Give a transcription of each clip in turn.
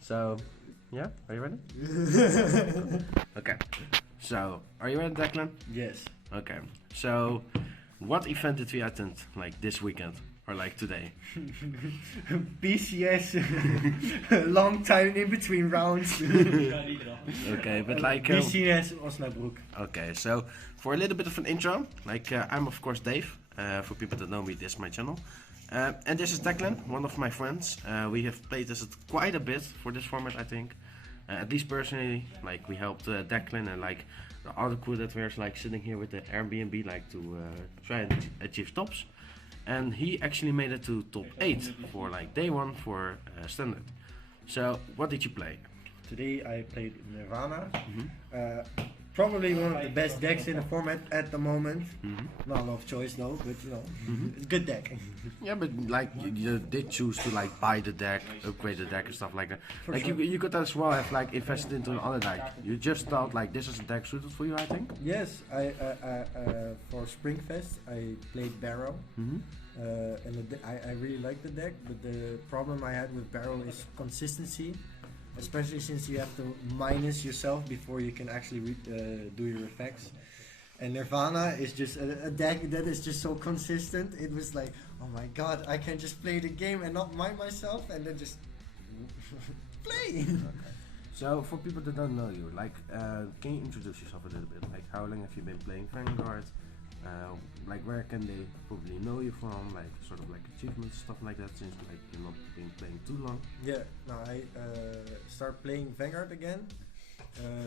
So, yeah, are you ready? Okay. So, are you ready, Declan? Yes. Okay. So, what event did we attend like this weekend or like today? BCS, long time in between rounds. Okay, but like BCS Osnabrück. okay, so for a little bit of an intro, like I'm of course Dave. For people that know me, this is my channel. And this is Declan, one of my friends. We have played this quite a bit for this format, I think. At least personally, like we helped Declan and like the other crew that we're like sitting here with the Airbnb, like to try and achieve tops. And he actually made it to top 8 for like day 1 for standard. So what did you play? Today I played Nirvana. Probably one of the best decks in the format at the moment. Not a lot of choice though, but you know, it's a good deck. Yeah, but like you did choose to like buy the deck, upgrade the deck and stuff like that. For like sure. you could as well have like invested into another deck. You just thought like this is a deck suited for you, I think. Yes, I for Springfest I played Barrow. And I really like the deck, but the problem I had with Barrow is consistency, especially since you have to minus yourself before you can actually do your effects. And Nirvana is just a deck that is just so consistent. It was like, oh my god, I can just play the game and not mind myself and then just play. So for people that don't know you, like can you introduce yourself a little bit? Like how long have you been playing Vanguard? Like where can they probably know you from? Like sort of like achievements, stuff like that, since like you're not been playing too long. Yeah, no, I started playing Vanguard again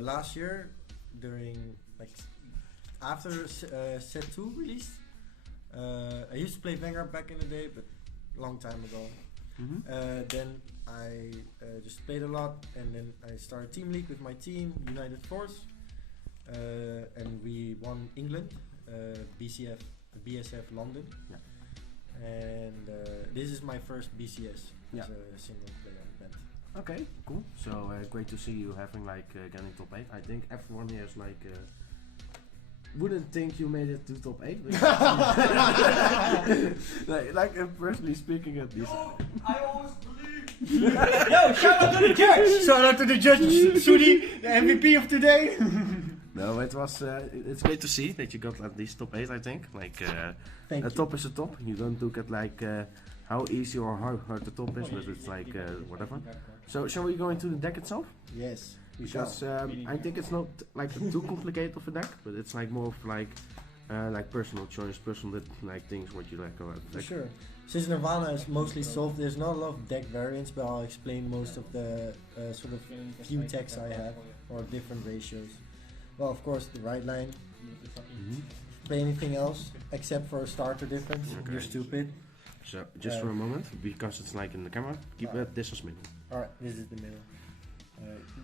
last year during like after set 2 released. I used to play Vanguard back in the day, but long time ago. Then I just played a lot, and then I started Team League with my team, United Force, and we won England, BSF London. Yeah. And this is my first BCS Yeah. as a single player event. Okay, cool. So great to see you having like getting top 8. I think everyone here is like wouldn't think you made it to top 8. like personally speaking at least. I always believe. Yo, shout out to the judge! Shout out to the judge, Sudi, the MVP of today! No, it was. It's great to see that you got at least top 8. I think. Like Thank a you. top is a top. You don't look at like how easy or how hard the top is, but it's like whatever. So shall we go into the deck itself? Yes, we shall. Because I think it's not like too complicated of a deck, but it's like more of like personal choice, personal like things what you like about the For deck. sure. Since Nirvana is mostly solved, there's not a lot of deck variants, but I'll explain most of the sort of few techs I have, or different ratios. Well, of course, the right line. Play anything else except for a starter difference. Okay. You're stupid. So just for a moment, because it's like in the camera, keep it this as middle. Alright, this is the middle.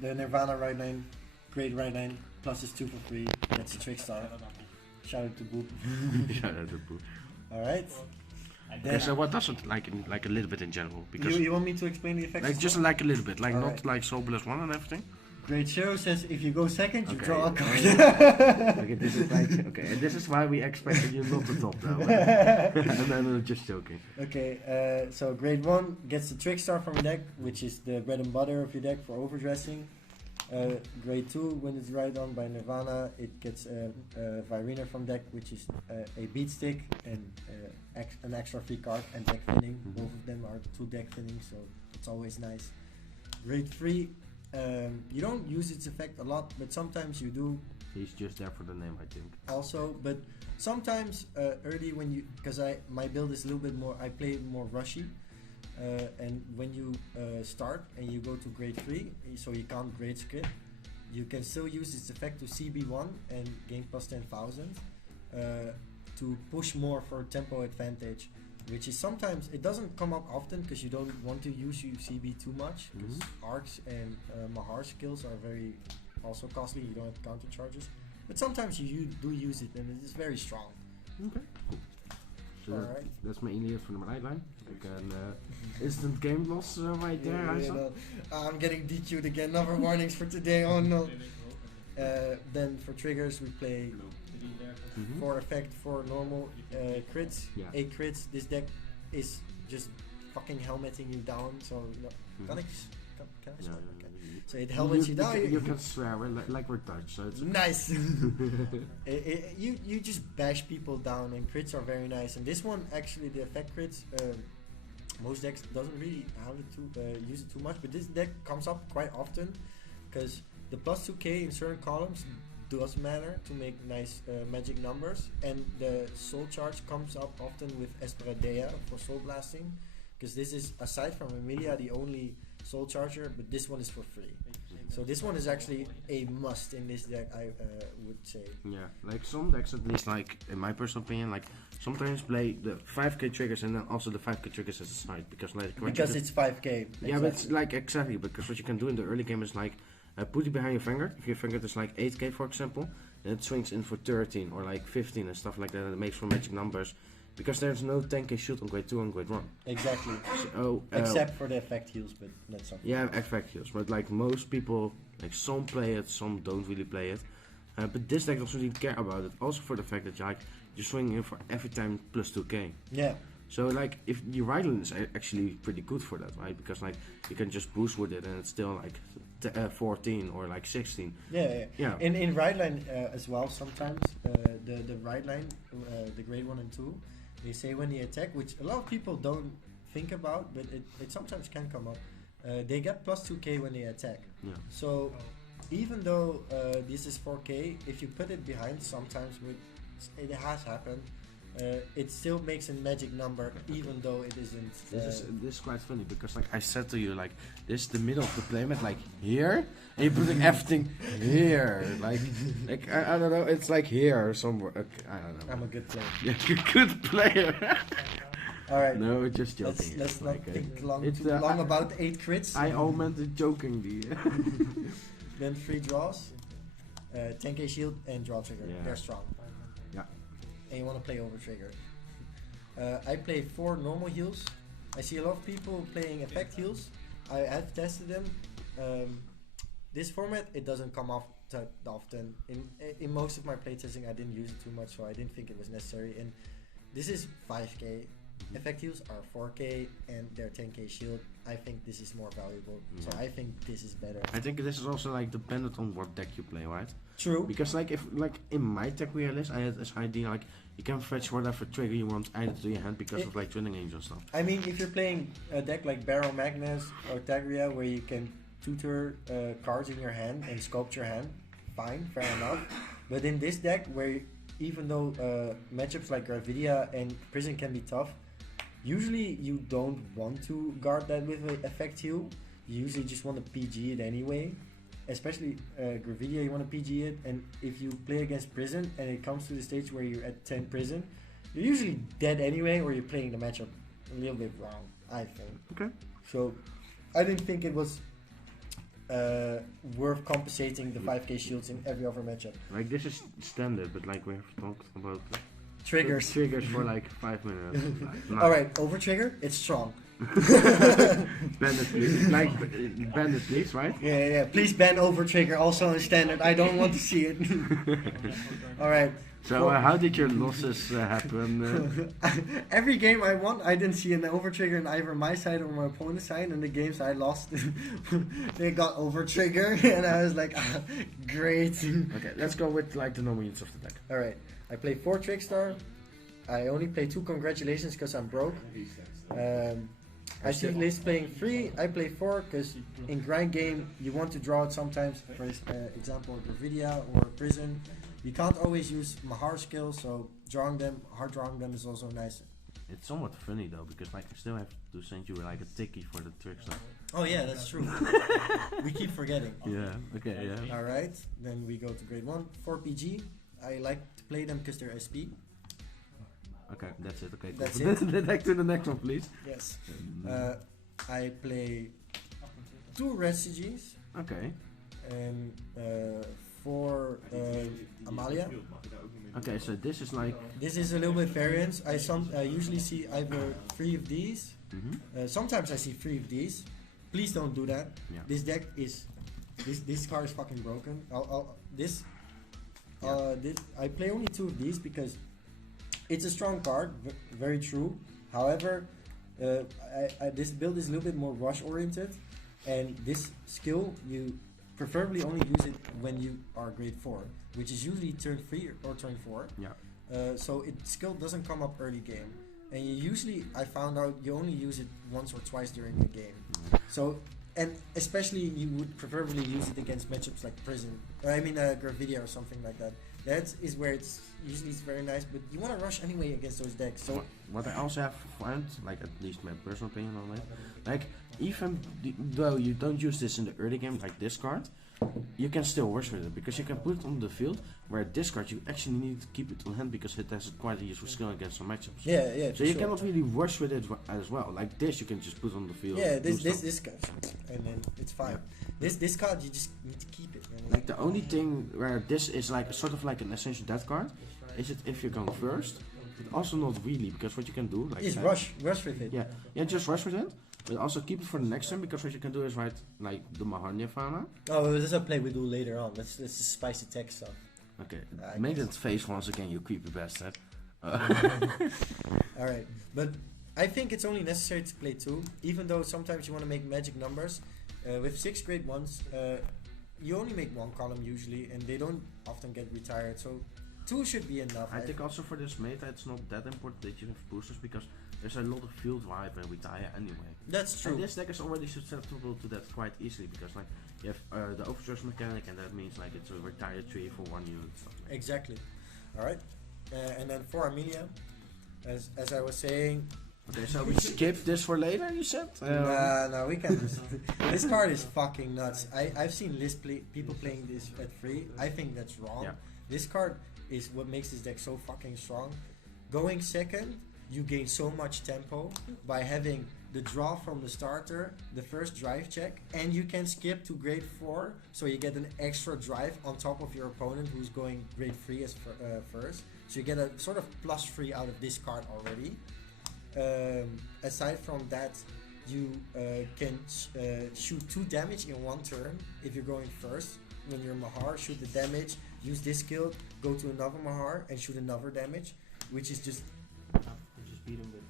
The Nirvana right line, great right line, plus is 2 for free. That's a trick star. Shout out to Boop. Shout out to Pooh. Alright. Okay, so what does it like in like a little bit in general? Because You want me to explain the effects? like as just well? like a little bit, like Alright. not like Soul Blast 1 and everything. Great show says if you go second, you Okay. draw a card. Okay, this is like okay, and this is why we expected you not to top now. And I'm just joking. Okay, so grade 1 gets the trick star from your deck, which is the bread and butter of your deck for overdressing. Grade 2, when it's right on by Nirvana, it gets a Virina from deck, which is a beat stick and an extra free card and deck thinning. Both of them are 2 deck thinning, so it's always nice. Grade 3, you don't use its effect a lot, but sometimes you do. He's just there for the name, I think. Also, but sometimes early when you, because my build is a little bit more, I play more rushy, and when you start and you go to grade 3, so you can't grade skip, you can still use this effect to CB1 and gain plus 10,000 to push more for tempo advantage, which is sometimes, it doesn't come up often because you don't want to use UCB too much, because arcs and Mahar skills are very also costly, you don't have counter charges, but sometimes you do use it and it is very strong. Okay, cool. So Alright. that's mainly it for the right line. Like an instant game loss right there, I Yeah, saw. no, I'm getting DQ'd again, number warnings for today, oh no. Then for triggers we play 4 effect, 4 normal crits, Yeah. 8 crits. This deck is just fucking helmeting you down, so you know, Connix, Can I Yeah, swear? yeah, Okay. yeah. So it helmets you down. You can swear, like we're Dutch, so it's Nice. You just bash people down, and crits are very nice. And this one actually, the effect crits, most decks doesn't really have it use it too much, but this deck comes up quite often because the plus 2k in certain columns does matter to make nice magic numbers, and the soul charge comes up often with Esperadea for soul blasting, because this is, aside from Emilia, the only soul charger, but this one is for free. So this one is actually a must in this deck, I would say. yeah. Like some decks, at least, like in my personal opinion, like sometimes play the 5k triggers and then also the 5k triggers as a side, because like what Because you it's 5k. yeah, but it's like exactly because what you can do in the early game is like put it behind your Vanguard. If your Vanguard is like 8k for example, then it swings in for 13 or like 15 and stuff like that, and it makes for magic numbers. Because there's no 10k shield on grade 2 and grade 1. Exactly. So, Except for the effect heals, but that's something. yeah, effect heals. But like most people, like some play it, some don't really play it. But this deck doesn't really care about it. Also for the fact that you're swinging in for every time plus 2k. Yeah. So like if your right line is actually pretty good for that, right? Because like you can just boost with it and it's still like 14 or like 16. Yeah. In right line as well, sometimes the right line, the grade 1 and 2, they say when they attack, which a lot of people don't think about, but it sometimes can come up. They get plus 2k when they attack. Yeah. So even though this is 4k, if you put it behind, sometimes it has happened. It still makes a magic number, even though it isn't. This is quite funny because like I said to you, like this is the middle of the playmat, like here, and you're putting everything here, like I don't know, it's like here or somewhere. I don't know. I'm a good player. Yeah, good player. All right. No, just joking. Let's not Like, think too long I- about 8 crits. I all meant it jokingly. Then 3 draws, 10k shield, and draw trigger. Yeah. They're strong. Yeah. And you want to play over trigger. I play 4 normal heals. I see a lot of people playing effect heals. I have tested them. This format, it doesn't come off that often. In most of my playtesting, I didn't use it too much, so I didn't think it was necessary. And this is 5k. Effect heals are 4k and they're 10k shield. I think this is more valuable, so I think this is better. I think this is also like dependent on what deck you play, right? True. Because like if like in my deck realist, I had this idea like you can fetch whatever trigger you want added to your hand because of like Drilling Angel stuff. I mean, if you're playing a deck like Barrow Magnus or Tagria, where you can tutor cards in your hand and sculpt your hand, fine, fair enough. But in this deck, where even though matchups like Gravidia and Prison can be tough, usually you don't want to guard that with an effect heal. You usually just want to PG it anyway. Especially Gravidia, you want to PG it, and if you play against Prison and it comes to the stage where you're at 10 Prison, you're usually dead anyway, or you're playing the matchup a little bit wrong, I think. Okay. So I didn't think it was worth compensating the 5k shields in every other matchup. Like this is standard, but like we have talked about Triggers. triggers for like 5 minutes. Like, nice. Alright, over trigger, it's strong. Bandit please, like bandit please, right? Yeah. Please ban over trigger also in standard. I don't want to see it. Alright. So how did your losses happen? Every game I won, I didn't see an over trigger on either my side or my opponent's side, and the games I lost, they got over trigger, and I was like, great. Okay, let's go with like the normal units of the deck. Alright, I play 4 Trickstar. I only play 2 Congratulations because I'm broke. I see Liz playing 3, I play 4 because in grind game you want to draw it sometimes. For example, Gravidia or Prison. You can't always use Mahar skill, so hard drawing them is also nice. It's somewhat funny though, because like I still have to send you like a ticky for the trickster. Oh yeah, that's true. We keep forgetting. Yeah, okay, yeah. Alright, then we go to grade 1. 4 PG. I like to play them because they're SP. Okay, that's it, okay. That's cool. it. Back to the next one, please. Yes. I play 2 Resiges Okay. and 4 Amalia. Okay, so this is like... This is a little bit variance. I usually see either 3 of these. Sometimes I see 3 of these. Please don't do that. Yeah. This deck is... This card is fucking broken. I play only 2 of these because it's a strong card, very true. However, this build is a little bit more rush oriented. And this skill, you preferably only use it when you are grade 4, which is usually turn 3 or turn 4. Yeah. So it skill doesn't come up early game. And you usually, I found out, you only use it once or twice during the game. So, and especially you would preferably use it against matchups like Prison, Gravidia or something like that. That is where it's usually very nice, but you want to rush anyway against those decks. So what I also have found, like at least my personal opinion on it, like even though you don't use this in the early game, like this card, you can still rush with it because you can put it on the field. Where this card you actually need to keep it on hand because it has quite a useful skill against some matchups. Yeah. So you cannot really rush with it as well. Like this, you can just put on the field. Yeah, this card, and then it's fine. Yeah. This card you just need to keep it. Like the only thing where this is like sort of like an essential death card, is it if you're going first, but also not really because what you can do like is rush with it. Yeah, just rush with it. But also keep it for the next turn because what you can do is write like the Nirvana. Oh, this is a play we do later on. That's the spicy tech stuff. Okay, make that face once again, you creepy bastard. Alright, but I think it's only necessary to play 2, even though sometimes you want to make magic numbers. With 6 grade 1s, you only make 1 column usually, and they don't often get retired, so 2 should be enough. I think also for this meta it's not that important that you have boosters because there's a lot of field wipe and retire anyway. That's true. And this deck is already susceptible to that quite easily because like you have the overcharge mechanic and that means like it's a retire tree for 1 unit stuff. Like exactly. Alright. And then for Amelia, as I was saying. Okay, so we skip this for later, you said? No, we can just. This card is fucking nuts. I've seen people playing this at free. I think that's wrong. Yeah. This card is what makes this deck so fucking strong. Going second, you gain so much tempo by having the draw from the starter, the first drive check, and you can skip to grade 4, so you get an extra drive on top of your opponent who's going grade 3 as first. So you get a sort of +3 out of this card already. Aside from that, you can shoot 2 damage in 1 turn if you're going first. When you're Mahar, shoot the damage, use this skill, go to another Mahar and shoot another damage, which is just beat him with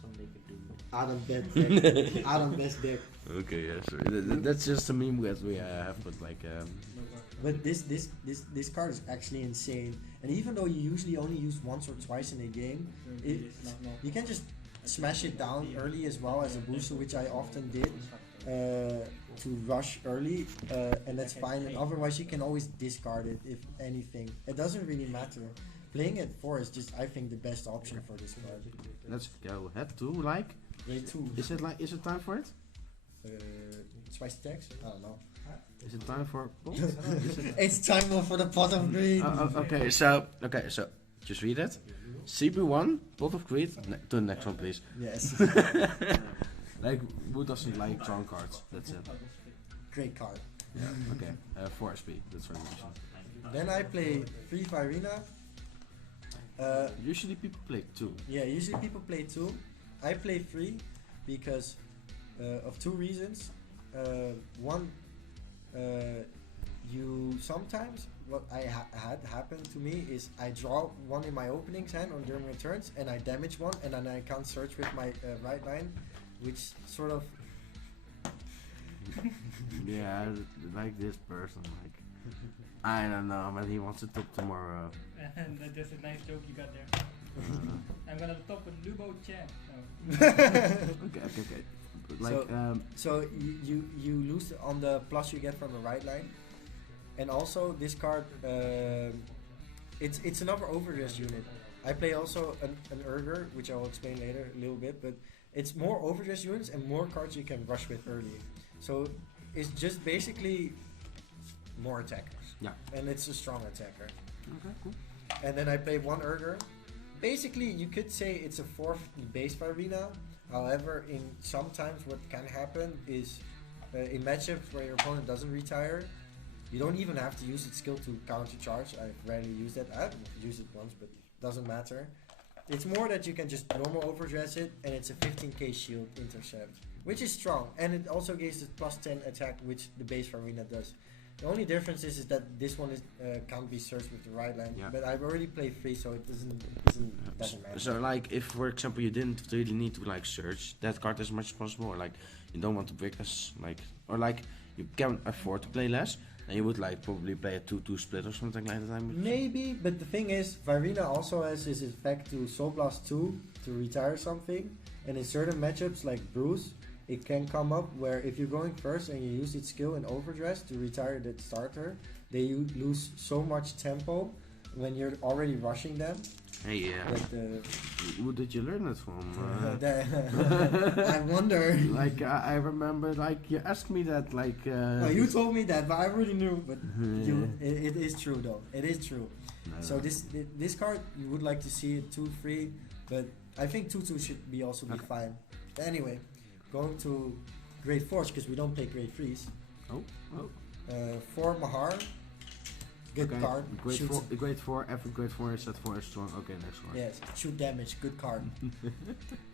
something they could do. Adam best deck. Adam best deck. okay, yeah, sorry. That's just a meme that we have, but like. But this card is actually insane. And even though you usually only use once or twice in a game, you can just smash it down early as well as a booster, which I often did to rush early, and that's fine. And otherwise, you can always discard it if anything. It doesn't really matter. Playing at 4 is just, I think, the best option for this card. Let's go head to like. Grade 2. Is it time for it? Spicy text? I don't know. Is it time for? It's time for the pot of greed. Okay, so just read it. CP1 pot of greed. To the next one, please. Yes. Like who doesn't like drawn cards? That's it. Great card. Yeah. Okay. 4 SP. That's very much. Then I play 3 Virina. Usually people play 2. Yeah, usually people play 2. I play 3 because of 2 reasons. One, you sometimes what I had happen to me is I draw 1 in my openings hand on during my turns and I damage 1 and then I can't search with my right line, which sort of. Yeah, like this person, like I don't know, but he wants to talk tomorrow. And that's a nice joke you got there. I'm gonna talk with Lubo Chan. Okay. Like, so you lose on the plus you get from the right line, and also this card, it's another overdress unit. I play also an Urger, which I will explain later a little bit, but it's more overdress units and more cards you can rush with early. So it's just basically more attackers. Yeah. And it's a strong attacker. Okay, cool. And then I play 1 Urger. Basically, you could say it's a 4th base Virina. However, in sometimes what can happen is in matchups where your opponent doesn't retire, you don't even have to use its skill to counter charge. I've rarely used that. I've used it once, but doesn't matter. It's more that you can just normal overdress it, and it's a 15k shield intercept, which is strong. And it also gives the +10 attack, which the base Virina does. The only difference is that this one is can't be searched with the right land. Yeah. But I've already played free, so it doesn't matter. So like if for example you didn't really need to like search that card as much as possible, or like you don't want to brick as like, or like you can afford to play less, then you would like probably play a 2-2 split or something like that. Maybe, but the thing is, Virina also has this effect to Soul Blast 2 to retire something, and in certain matchups like Bruce, it can come up where if you're going first and you use its skill in Overdress to retire that starter, you lose so much tempo when you're already rushing them. Hey, yeah. That, Who did you learn it from? I wonder. Like I remember, like you asked me that, like. No, you told me that, but I already knew. But it is true though. It is true. No. So this card you would like to see it 2-3, but I think 2-2 should be also be fine. Anyway, going to grade 4s because we don't play grade 3s. Oh. 4 Mahar. Good Okay. card. Grade 4, every grade 4 is at 4 is strong. Okay, next one. Yes, shoot damage. Good card.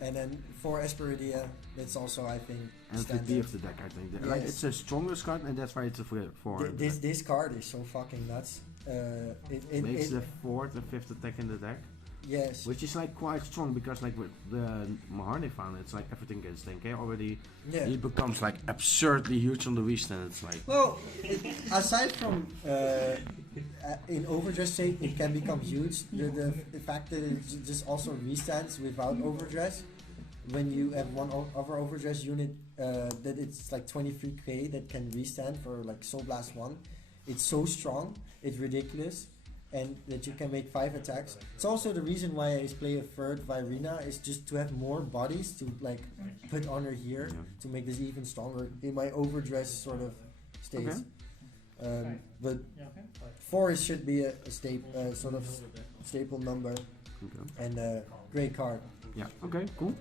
And then 4 Esperidia. That's also, I think, MVP standard. of the deck, I think. Like it's the strongest card, and that's why it's a 4. This card is so fucking nuts. It makes the 4th and 5th attack in the deck. Yes. Which is like quite strong because like with the Mahar found it's like everything gets 10k already. Yeah. He becomes like absurdly huge on the restand. It's like Well, aside from in Overdress state, it can become huge. The fact that it just also restands without Overdress. When you have one other Overdress unit that it's like 23k that can restand for like Soul Blast 1. It's so strong, it's ridiculous. And that you can make 5 attacks. It's also the reason why I play a third Virina is just to have more bodies to like put on her here to make this even stronger in my Overdress sort of state. Okay. But 4 should be a sort of staple number and a great card. Yeah. Okay. Cool.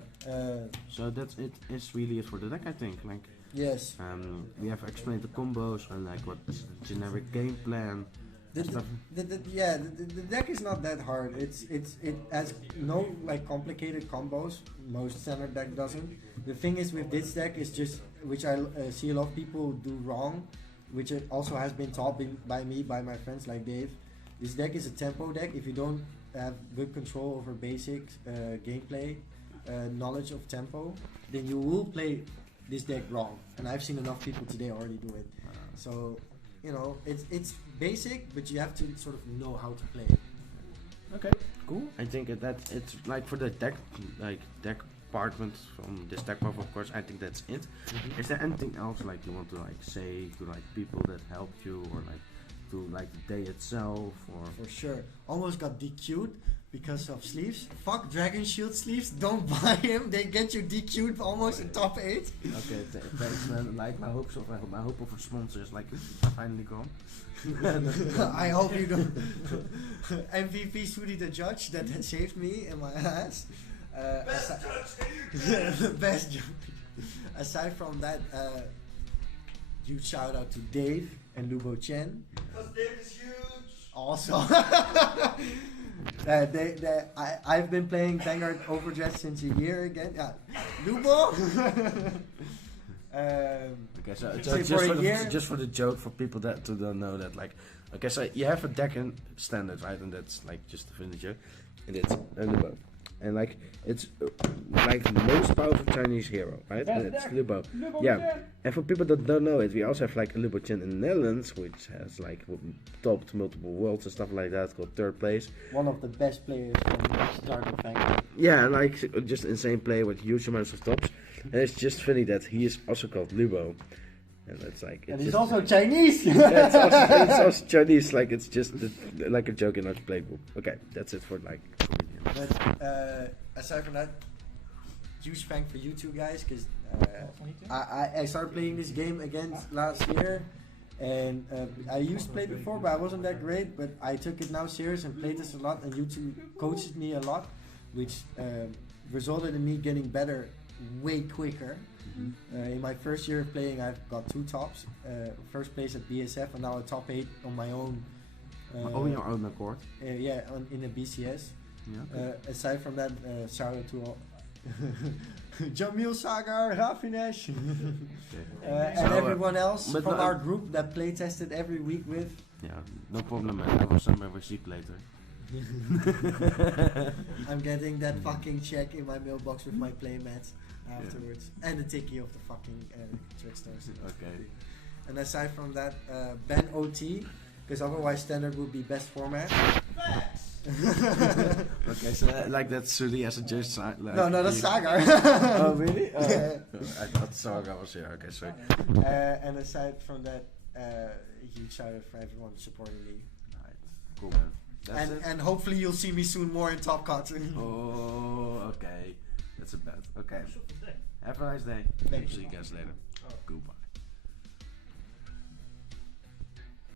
So that's it. Is really it for the deck, I think. Like yes. We have explained the combos and like what is the generic game plan. The deck is not that hard. It has no like complicated combos. Most standard deck doesn't. The thing is with this deck is just which I see a lot of people do wrong, which it also has been taught by me by my friends like Dave. This deck is a tempo deck. If you don't have good control over basics, gameplay, knowledge of tempo, then you will play this deck wrong. And I've seen enough people today already do it. So. You know, it's basic, but you have to sort of know how to play it. Okay, cool. I think that it's like for the deck department from this deck buff, of course. I think that's it. Is there anything else like you want to like say to like people that helped you, or like to like the day itself, or for sure? Almost got DQ'd because of sleeves. Fuck Dragon Shield sleeves. Don't buy him. They get you DQ'd almost in top 8. Okay, thanks man. Like my hope of a sponsor is like finally gone. I hope you don't. MVP Sudi the judge that had saved me in my ass. Best judge. Aside from that, huge shout out to Dave and Lubo Chen. Because Dave is huge. Also. I've been playing Vanguard Overdress since a year again. Yeah, Lubo. Okay, so just for the joke for people that don't know that, like, okay, so you have a deck in standard, right, and that's like just to finish the joke, and it's Lubo, and like it's like the most powerful Chinese hero, right? And it's Lubo. Yeah, and for people that don't know it, we also have like a Lubo Chen in the Netherlands, which has like topped multiple worlds and stuff like that, got 3rd place. One of the best players from the start of Vanguard. Yeah, like just insane player with huge amounts of tops, and it's just funny that he is also called Lubo. And it's like, and he's also Chinese. Yeah, it's also Chinese. Like it's just like a joke in our playbook. Okay, that's it for like. But aside from that, huge thank for you two guys because I started playing this game again last year, and I used to play before, but I wasn't that great. But I took it now serious and played this a lot, and you two coached me a lot, which resulted in me getting better way quicker. In my first year of playing, I've got 2 tops. First place at BSF, and now a top 8 on my own. On your own accord. Yeah, in the BCS. Yeah. Aside from that, shout out to all Jamil Sagar, Rafinesh, and everyone else but from no, our group that play tested every week with. Yeah, no problem, man. I will send my receipt later. I'm getting that fucking check in my mailbox with my playmats afterwards, and the ticket of the fucking tricksters. Okay. And aside from that, ban OT, because otherwise standard would be best format. Okay, so like that Sudi as a judge. Like No, that's Sagar. Oh, really? Yeah. I thought Saga was here. Okay, sorry. And aside from that, huge shout out for everyone supporting me. Alright, cool, man. That's it? And hopefully you'll see me soon more in Top Cuts. Oh, okay. That's a bet. Okay. Have a nice day. Thank See you. you guys later. Goodbye.